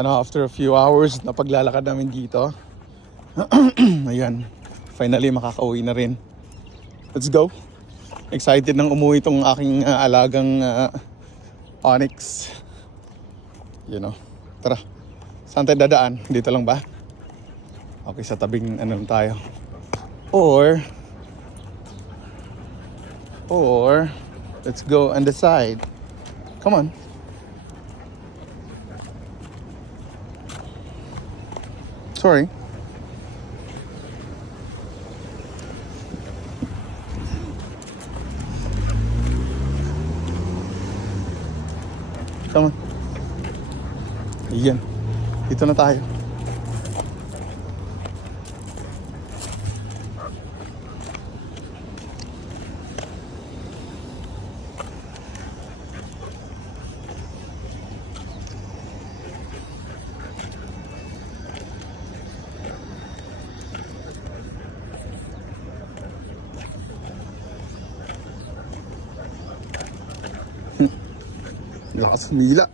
After a few hours na paglalakad namin dito. Ayan, finally makakauwi na rin. Let's go. Excited nang umuwi itong aking alagang onyx. Tara, saan tayo dadaan? Dito lang ba? Okay, sa tabing lang tayo. Or let's go on the side. Come on. Sorry. Come on. Ayan. Dito na tayo. Lakas humila.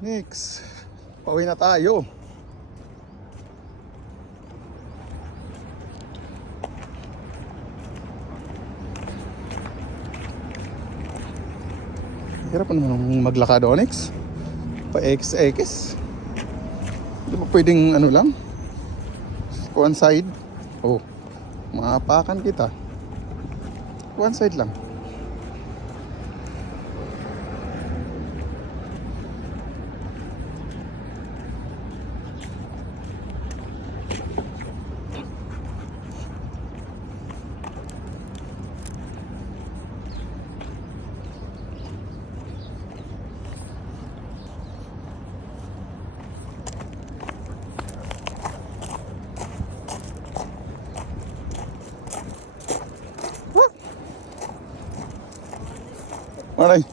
Next. Pauwi na tayo. Hirap naman maglakad, Onyx. Pa-X. Hindi ba pwedeng lang? One side. Oh, maapakan kita. One side lang. Alright.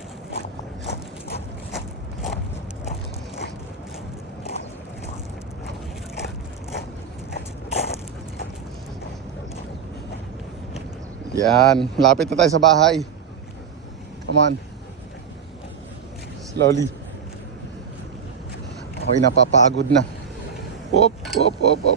Yan, lapit na tayo sa bahay. Come on. Slowly. Okay, napapagod na. Whoop.